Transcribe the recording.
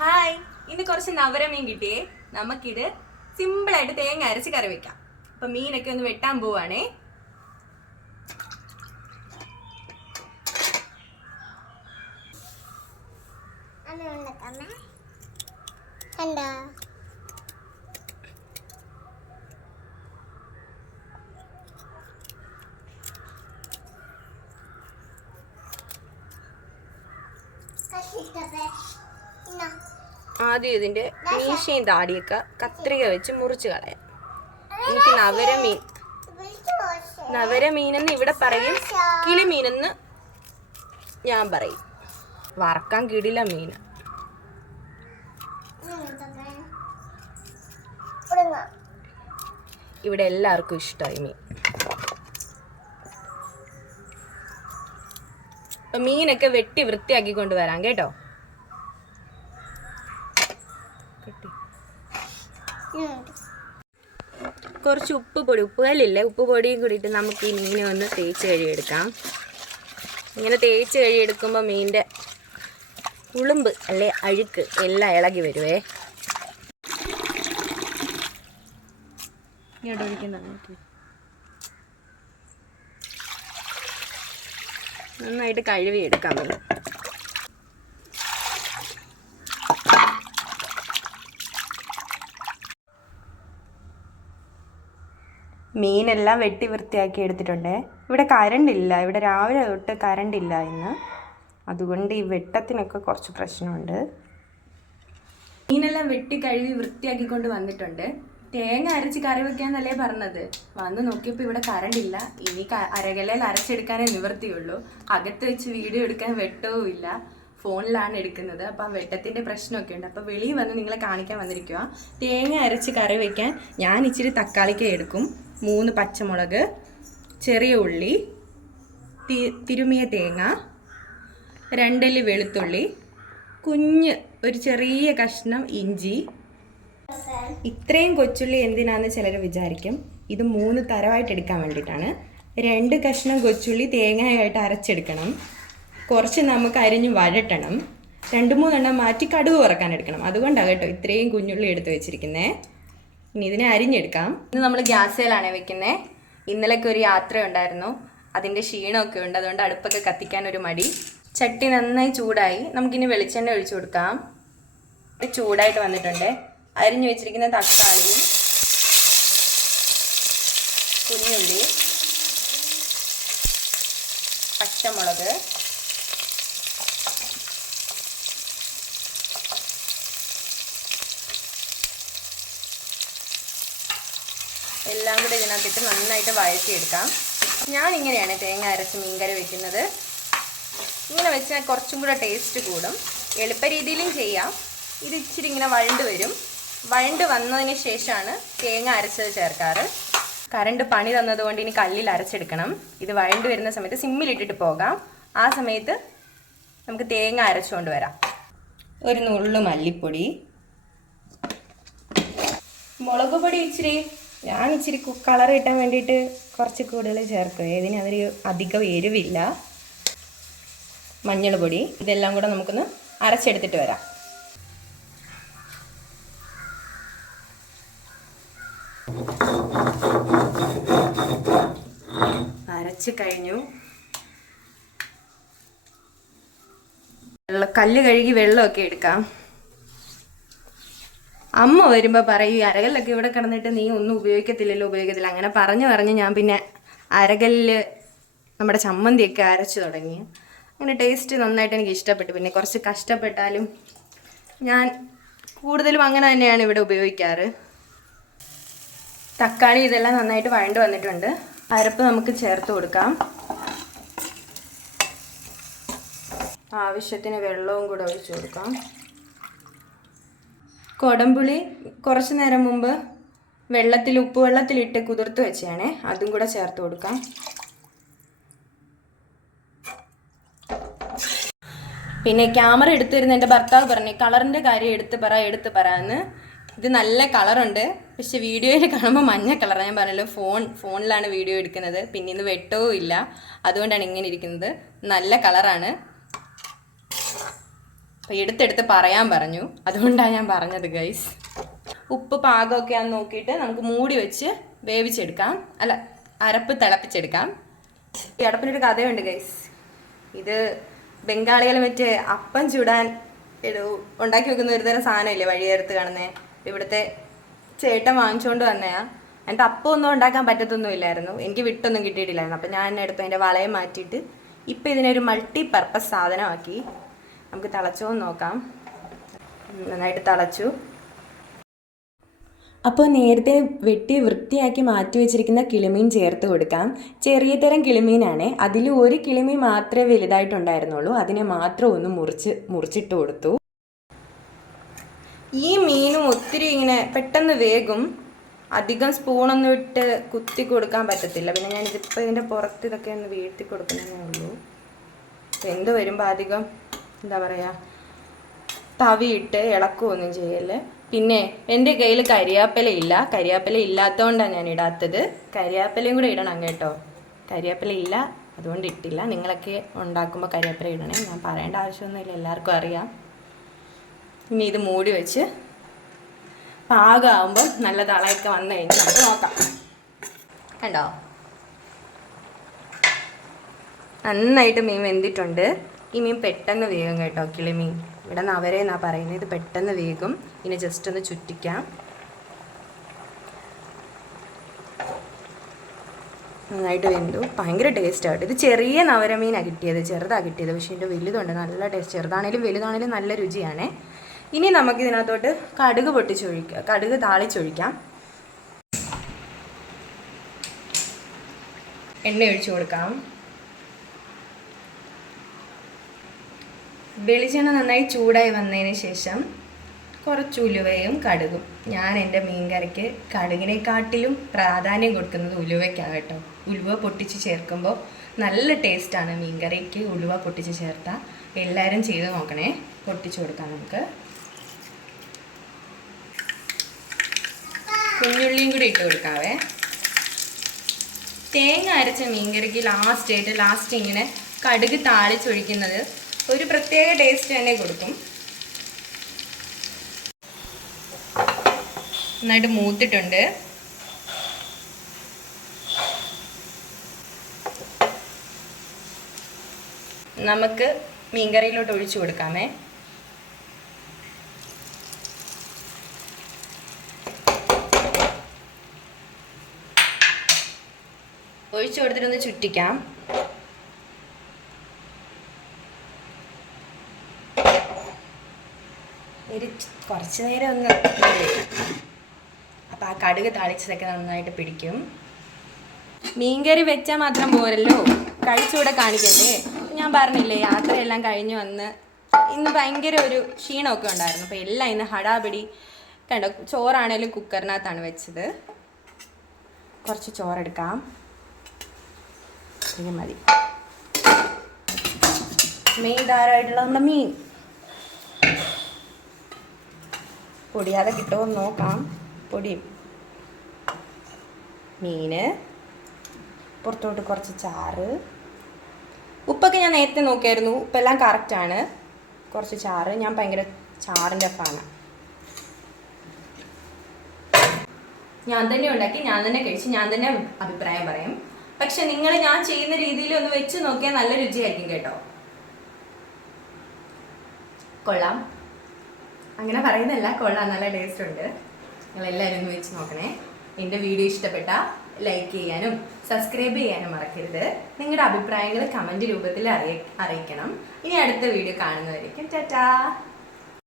Hi. ഇന്ന് കുറച്ച് നവരമീൻ കിട്ടിയേ. നമുക്കിത് സിമ്പിളായിട്ട് തേങ്ങ അരച്ച് കറി വെക്കാം. അപ്പൊ മീനൊക്കെ ഒന്ന് വെട്ടാൻ പോവാണേ. കണ്ടോ? ആദ്യം ഇതിന്റെ മീശയും താടിയൊക്കെ കത്രിക വെച്ച് മുറിച്ച് കളയാം. എനിക്ക് നവരമീൻ നവരമീനെന്ന് ഇവിടെ പറയും. കിളിമീനെന്ന് ഞാൻ പറയും. വറക്കാൻ കിടില മീൻ ഇവിടെ എല്ലാവർക്കും ഇഷ്ടമായി മീൻ. മീനൊക്കെ വെട്ടി വൃത്തിയാക്കി കൊണ്ടുവരാം കിട്ടി. കുറച്ച് ഉപ്പ് പൊടി ഉപ്പുകല്ലില്ലേ? ഉപ്പ് പൊടിയും കൂടിയിട്ട് നമുക്ക് ഈ മീനെ ഒന്ന് തേച്ച് കഴുകിയെടുക്കാം. ഇങ്ങനെ തേച്ച് കഴുകിയെടുക്കുമ്പോൾ മീനിന്റെ ഉളുമ്പ് അല്ലെ അഴുക്ക് എല്ലാം ഇളകി വരുവേ. നന്നായിട്ട് കഴുകിയെടുക്കാം. മീൻ മീനെല്ലാം വെട്ടി വൃത്തിയാക്കി എടുത്തിട്ടുണ്ട്. ഇവിടെ കറണ്ട് ഇല്ല ഇവിടെ രാവിലെ തൊട്ട് കറണ്ട് ഇല്ല ഇന്ന്. അതുകൊണ്ട് ഈ വെട്ടത്തിനൊക്കെ കുറച്ച് പ്രശ്നമുണ്ട്. മീനെല്ലാം വെട്ടി കഴുകി വൃത്തിയാക്കിക്കൊണ്ട് വന്നിട്ടുണ്ട്. തേങ്ങ അരച്ച് കറി വെക്കാന്നല്ലേ പറഞ്ഞത്. വന്ന് നോക്കിയപ്പോൾ ഇവിടെ കറണ്ട് ഇല്ല ഇനി അരകലയിൽ അരച്ചെടുക്കാനേ നിവർത്തിയുള്ളൂ. അകത്ത് വെച്ച് വീഡിയോ എടുക്കാൻ വെട്ടവും ഇല്ല ഫോണിലാണ് എടുക്കുന്നത്. അപ്പം വെട്ടത്തിന്റെ പ്രശ്നമൊക്കെ ഉണ്ട്. അപ്പോൾ വെളിയിൽ വന്ന് നിങ്ങളെ കാണിക്കാൻ വന്നിരിക്കുക തേങ്ങ അരച്ച് കറി വയ്ക്കാൻ ഞാൻ ഇച്ചിരി തക്കാളിക്ക എടുക്കും. മൂന്ന് പച്ചമുളക് ചെറിയ ഉള്ളി തിരുമിയ തേങ്ങ രണ്ടല്ലി വെളുത്തുള്ളി കുഞ്ഞ് ഒരു ചെറിയ കഷ്ണം ഇഞ്ചി. ഇത്രയും കൊച്ചുള്ളി എന്തിനാന്ന് ചിലർ വിചാരിക്കും. ഇത് മൂന്ന് തരമായിട്ട് എടുക്കാൻ വേണ്ടിയിട്ടാണ്. രണ്ട് കഷ്ണം കൊച്ചുള്ളി തേങ്ങയായിട്ട് അരച്ചെടുക്കണം. കുറച്ച് നമുക്ക് അരിഞ്ഞ് വഴട്ടണം. രണ്ട് മൂന്നെണ്ണം മാറ്റി കടുക് വറക്കാൻ എടുക്കണം. അതുകൊണ്ടാണ് കേട്ടോ ഇത്രയും കുഞ്ഞുള്ളി എടുത്ത് വെച്ചിരിക്കുന്നത് ഇനി ഇതിനെ അരിഞ്ഞെടുക്കാം. ഇന്ന് നമ്മൾ ഗ്യാസേലാണ് വെക്കുന്നത് ഇന്നലെയൊക്കെ ഒരു യാത്ര ഉണ്ടായിരുന്നു. അതിന്റെ ക്ഷീണമൊക്കെ ഉണ്ട്. അതുകൊണ്ട് അടുപ്പൊക്കെ കത്തിക്കാൻ ഒരു മടി. ചട്ടി നന്നായി ചൂടായി. നമുക്കിനി വെളിച്ചെണ്ണ ഒഴിച്ചു കൊടുക്കാം. ചൂടായിട്ട് വന്നിട്ടുണ്ട്. അരിഞ്ഞു വെച്ചിരിക്കുന്ന തക്കാളിയും കുഞ്ഞുള്ളി പച്ചമുളക് എല്ലാം കൂടെ ഇതിനകത്തിട്ട് നന്നായിട്ട് വഴറ്റിയെടുക്കാം. ഞാൻ ഇങ്ങനെയാണ് തേങ്ങ അരച്ച് മീൻകറി വെക്കുന്നത്. ഇങ്ങനെ വെച്ചാൽ കുറച്ചും കൂടെ ടേസ്റ്റ് കൂടും. എളുപ്പ രീതിയിലും ചെയ്യാം. ഇത് ഇച്ചിരി ഇങ്ങനെ വഴണ്ട് വരും. വഴണ്ട് വന്നതിന് ശേഷമാണ് തേങ്ങ അരച്ചത് ചേർക്കാറ്. കറണ്ട് പണി തന്നതുകൊണ്ട് ഇനി കല്ലിൽ അരച്ചെടുക്കണം. ഇത് വഴണ്ട് വരുന്ന സമയത്ത് സിമ്മിലിട്ടിട്ട് പോകാം. ആ സമയത്ത് നമുക്ക് തേങ്ങ അരച്ചുകൊണ്ട് വരാം. ഒരു നുള്ളു മല്ലിപ്പൊടി. മുളക് പൊടി ഇച്ചിരി ഞാൻ ഇച്ചിരി കളർ കിട്ടാൻ വേണ്ടിയിട്ട് കുറച്ച് കൂടുതൽ ചേർക്കും. ഇതിന് അതൊരു അധികം എരിവില്ല. മഞ്ഞൾ പൊടി. ഇതെല്ലാം കൂടെ നമുക്കൊന്ന് അരച്ചെടുത്തിട്ട് വരാം. അരച്ച് കഴിഞ്ഞു. കല്ല് കഴുകി വെള്ളമൊക്കെ എടുക്കാം. അമ്മ വരുമ്പോൾ പറയും "ഈ അരകല്ലൊക്കെ ഇവിടെ കിടന്നിട്ട് നീ ഒന്നും ഉപയോഗിക്കത്തില്ലല്ലോ ഉപയോഗിക്കത്തില്ല. അങ്ങനെ പറഞ്ഞു പറഞ്ഞ് ഞാൻ പിന്നെ അരകല്ല് നമ്മുടെ ചമ്മന്തിയൊക്കെ അരച്ചു തുടങ്ങി. അങ്ങനെ ടേസ്റ്റ് നന്നായിട്ട് എനിക്ക് ഇഷ്ടപ്പെട്ടു. പിന്നെ കുറച്ച് കഷ്ടപ്പെട്ടാലും ഞാൻ കൂടുതലും അങ്ങനെ തന്നെയാണ് ഇവിടെ ഉപയോഗിക്കാറ്. തക്കാളി ഇതെല്ലാം നന്നായിട്ട് വഴണ്ട് വന്നിട്ടുണ്ട്. അരപ്പ് നമുക്ക് ചേർത്ത് കൊടുക്കാം. ആവശ്യത്തിന് വെള്ളവും കൂടെ ഒഴിച്ചു കൊടുക്കാം. കൊടംപുളി കുറച്ച് നേരം മുമ്പ് വെള്ളത്തിൽ ഉപ്പ് വെള്ളത്തിലിട്ട് കുതിർത്ത് വെച്ചാണ് അതും കൂടെ ചേർത്ത് കൊടുക്കാം. പിന്നെ ക്യാമറ എടുത്തിരുന്ന എന്റെ ഭർത്താവ് പറഞ്ഞു കളറിന്റെ കാര്യം എടുത്ത് പറ എടുത്ത് പറ എന്ന്. ഇത് നല്ല കളറുണ്ട്. പക്ഷെ വീഡിയോയിൽ കാണുമ്പോൾ മഞ്ഞ കളറാണ് ഞാൻ പറഞ്ഞല്ലോ ഫോൺ ഫോണിലാണ് വീഡിയോ എടുക്കുന്നത്. പിന്നെ ഇന്ന് വെട്ടവും ഇല്ല. അതുകൊണ്ടാണ് ഇങ്ങനെ ഇരിക്കുന്നത്. നല്ല കളറാണ്. അപ്പോൾ എടുത്തെടുത്ത് പറയാൻ പറഞ്ഞു. അതുകൊണ്ടാണ് ഞാൻ പറഞ്ഞത് ഗൈസ് ഉപ്പ് പാകമൊക്കെ ആണെന്ന് നോക്കിയിട്ട് നമുക്ക് മൂടി വെച്ച് വേവിച്ചെടുക്കാം. അല്ല അരപ്പ് തിളപ്പിച്ചെടുക്കാം. ഈ അടപ്പിനൊരു കഥയുണ്ട് ഗൈസ് ഇത് ബംഗാളികൾ മറ്റേ അപ്പം ചുടാൻ ഉണ്ടാക്കി വെക്കുന്ന ഒരു തരം സാധനമില്ലേ വഴിയേർത്ത് കാണുന്നത് ഇവിടുത്തെ ചേട്ടൻ വാങ്ങിച്ചുകൊണ്ട് വന്നയാ. എന്നിട്ട് അപ്പം ഒന്നും ഉണ്ടാക്കാൻ പറ്റത്തൊന്നുമില്ലായിരുന്നു എനിക്ക് വിട്ടൊന്നും കിട്ടിയിട്ടില്ലായിരുന്നു. അപ്പം ഞാൻ എടുത്ത് അതിന്റെ വളയം മാറ്റിയിട്ട് ഇപ്പം ഇതിനൊരു മൾട്ടി പർപ്പസ് സാധനമാക്കി. നമുക്ക് തിളച്ചോ നോക്കാം. നന്നായിട്ട് തിളച്ചു. അപ്പോൾ നേരത്തെ വെട്ടി വൃത്തിയാക്കി മാറ്റി വെച്ചിരിക്കുന്ന കിളിമീൻ ചേർത്ത് കൊടുക്കാം. ചെറിയ തരം കിളിമീനാണ്. അതിൽ ഒരു കിളിമീൻ മാത്രമേ വലുതായിട്ടുണ്ടായിരുന്നുള്ളൂ. അതിനെ മാത്രം ഒന്ന് മുറിച്ച് മുറിച്ചിട്ട് കൊടുത്തു. ഈ മീനും ഒത്തിരി ഇങ്ങനെ പെട്ടെന്ന് വേഗം അധികം സ്പൂണൊന്നും ഇട്ട് കുത്തി കൊടുക്കാൻ പറ്റത്തില്ല. പിന്നെ ഞാൻ ഇതിപ്പോൾ ഇതിന്റെ പുറത്ത് ഇതൊക്കെ ഒന്ന് വീഴ്ത്തി കൊടുക്കുന്നതേ ഉള്ളൂ. എന്ത് വരുമ്പോൾ അധികം എന്താ പറയുക തവിയിട്ട് ഇളക്കുകയൊന്നും ചെയ്യൽ പിന്നെ എന്റെ കയ്യിൽ കരിയാപ്പില ഇല്ല. കരിയാപ്പില ഇല്ലാത്തതുകൊണ്ടാണ് ഞാൻ ഇടാത്തത്. കരിയാപ്പിലയും കൂടെ ഇടണം കേട്ടോ. കരിയാപ്പില ഇല്ല അതുകൊണ്ട് ഇട്ടില്ല. നിങ്ങളൊക്കെ ഉണ്ടാക്കുമ്പോൾ കരിയാപ്പില ഇടണേ. ഞാൻ പറയേണ്ട ആവശ്യമൊന്നുമില്ല. എല്ലാവർക്കും അറിയാം. ഇനി ഇത് മൂടി വെച്ച് പാകമാകുമ്പോൾ നല്ല തളയൊക്കെ വന്നു കഴിഞ്ഞാൽ നമുക്ക് നോക്കാം. കണ്ടോ? നന്നായിട്ട് മീൻ വെന്തിട്ടുണ്ട്. ഈ മീൻ പെട്ടെന്ന് വേഗം കേട്ടോ കിളിമീൻ ഇവിടെ നിന്ന് അവരെ എന്നാ പറയുന്നത് ഇത് പെട്ടെന്ന് വേഗം ഇനി ജസ്റ്റ് ഒന്ന് ചുറ്റിക്കാം. നന്നായിട്ട് വെന്തു. ഭയങ്കര ടേസ്റ്റ് ആയിട്ട് ഇത് ചെറിയ നവരമീനാണ് കിട്ടിയത് ചെറുതാണ് കിട്ടിയത്. പക്ഷേ ഇതിന്റെ വലുതുണ്ട് നല്ല ടേസ്റ്റ് ചെറുതാണേലും വലുതാണേലും നല്ല രുചിയാണേ. ഇനി നമുക്ക് ഇതിനകത്തോട്ട് കടുക് പൊട്ടിച്ചൊഴിക്കാം കടുക് താളിച്ചൊഴിക്കാം. എണ്ണ ഒഴിച്ചു കൊടുക്കാം. വെളിച്ചെണ്ണ നന്നായി ചൂടായി വന്നതിന് ശേഷം കുറച്ച് ഉലുവയും കടുകും. ഞാൻ എന്റെ മീൻകറിക്ക് കടുകിനെക്കാട്ടിലും പ്രാധാന്യം കൊടുക്കുന്നത് ഉലുവയ്ക്കാണ് കേട്ടോ. ഉലുവ പൊട്ടിച്ച് ചേർക്കുമ്പോൾ നല്ല ടേസ്റ്റാണ് മീൻകറിക്ക് ഉലുവ പൊട്ടിച്ച് ചേർത്താൽ എല്ലാവരും ചെയ്ത് നോക്കണേ. പൊട്ടിച്ച് കൊടുക്കാം നമുക്ക്. കുഞ്ഞുള്ളിയും കൂടി ഇട്ട് കൊടുക്കാവേ. തേങ്ങ അരച്ച മീൻകറിക്ക് ലാസ്റ്റ് ആയിട്ട് ലാസ്റ്റ് ഇങ്ങനെ കടുക് താളിച്ചൊഴിക്കുന്നത് ഒരു പ്രത്യേക ടേസ്റ്റ് തന്നെ കൊടുക്കും. നന്നായിട്ട് മൂത്തിട്ടുണ്ട്. നമുക്ക് മീൻകറിയിലോട്ട് ഒഴിച്ചു കൊടുക്കാമേ. ഒഴിച്ചു കൊടുത്തിട്ടൊന്ന് ചുറ്റിക്കാം ഒരു ച്- കുറച്ച് നേരം ഒന്ന് അപ്പം ആ കടുക് താളിച്ചതൊക്കെ നന്നായിട്ട് പിടിക്കും. മീൻകറി വെച്ചാൽ മാത്രം പോരല്ലോ. കഴിച്ചുകൂടെ കാണിക്കണ്ടേ ഞാൻ പറഞ്ഞില്ലേ യാത്രയെല്ലാം കഴിഞ്ഞു വന്ന് ഇന്ന് ഭയങ്കര ഒരു ക്ഷീണമൊക്കെ ഉണ്ടായിരുന്നു. അപ്പോൾ എല്ലാം ഇന്ന് ഹടാപിടി. കണ്ടോ ചോറാണേലും കുക്കറിനകത്താണ് വെച്ചത്. കുറച്ച് ചോറെടുക്കാം. ഇത് മതി. മെയിൻ ധാരമായിട്ടുള്ള നമ്മുടെ മീൻ. പൊടിയാതെ കിട്ടുമെന്ന് നോക്കാം. പൊടിയും മീന് പുറത്തോട്ട് കുറച്ച് ചാറ്. ഉപ്പൊക്കെ ഞാൻ നേരത്തെ നോക്കിയായിരുന്നു. ഉപ്പെല്ലാം കറക്റ്റാണ് കുറച്ച് ചാറ്. ഞാൻ ഭയങ്കര ചാറിന്റെ ഫാനാണ് ഞാൻ തന്നെ ഉണ്ടാക്കി ഞാൻ തന്നെ കഴിച്ച് ഞാൻ തന്നെ അഭിപ്രായം പറയും. പക്ഷെ നിങ്ങൾ ഞാൻ ചെയ്യുന്ന രീതിയിൽ ഒന്ന് വെച്ച് നോക്കിയാൽ നല്ല രുചിയായിരിക്കും കേട്ടോ. കൊള്ളാം. അങ്ങനെ പറയുന്നല്ല കൊള്ളാം. നല്ല ടേസ്റ്റ് ഉണ്ട്. നിങ്ങൾ എല്ലാവരും ഒന്ന് വെച്ച് നോക്കണേ. എന്റെ വീഡിയോ ഇഷ്ടപ്പെട്ട ലൈക്ക് ചെയ്യാനും സബ്സ്ക്രൈബ് ചെയ്യാനും മറക്കരുത്. നിങ്ങളുടെ അഭിപ്രായങ്ങൾ കമന്റ് രൂപത്തിൽ അറിയ അറിയിക്കണം. ഇനി അടുത്ത വീഡിയോ കാണുന്നതായിരിക്കും ടാറ്റാ.